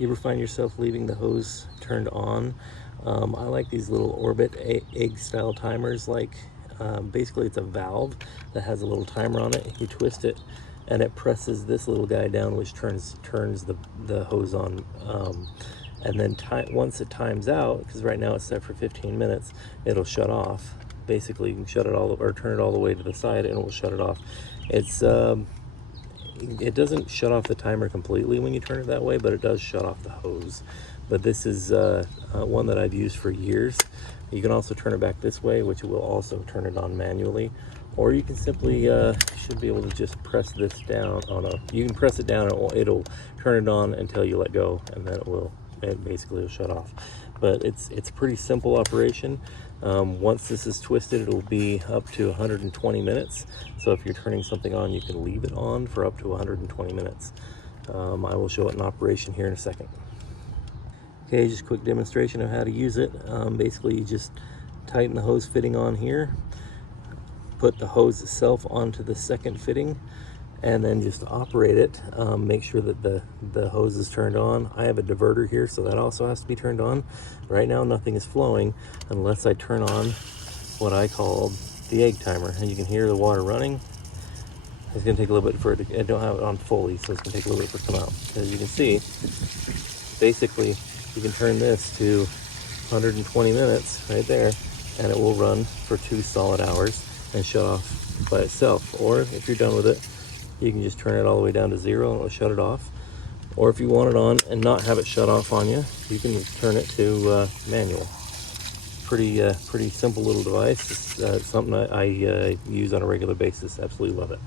You ever find yourself leaving the hose turned on? I like these little Orbit egg style timers. Basically it's a valve that has a little timer on it. You twist it and it presses this little guy down, which turns the hose on. And then once it times out, because right now it's set for 15 minutes, it'll shut off. Basically you can shut it all, or turn it all the way to the side and it will shut it off. It doesn't shut off the timer completely when you turn it that way, but it does shut off the hose. But this is one that I've used for years. You can also turn it back this way, which will also turn it on manually. Or you can simply, should be able to just press this down. Oh no, you can press it down and it'll turn it on until you let go, and then it basically will shut off. But it's a pretty simple operation. Once this is twisted, it'll be up to 120 minutes. So if you're turning something on, you can leave it on for up to 120 minutes. I will show it in operation here in a second. Okay, just a quick demonstration of how to use it. Basically, you just tighten the hose fitting on here, put the hose itself onto the second fitting, and then just operate it. Make sure that the hose is turned on. I have a diverter here, so that also has to be turned on. Right now nothing is flowing unless I turn on what I call the egg timer, and you can hear the water running. It's going to take a little bit for it to, I don't have it on fully, so it's going to take a little bit for it to come out. As you can see, basically you can turn this to 120 minutes right there, and it will run for 2 solid hours and shut off by itself. Or if you're done with it, you can just turn it all the way down to 0 and it'll shut it off. Or if you want it on and not have it shut off on you, you can turn it to manual. Pretty simple little device. It's something I use on a regular basis. Absolutely love it.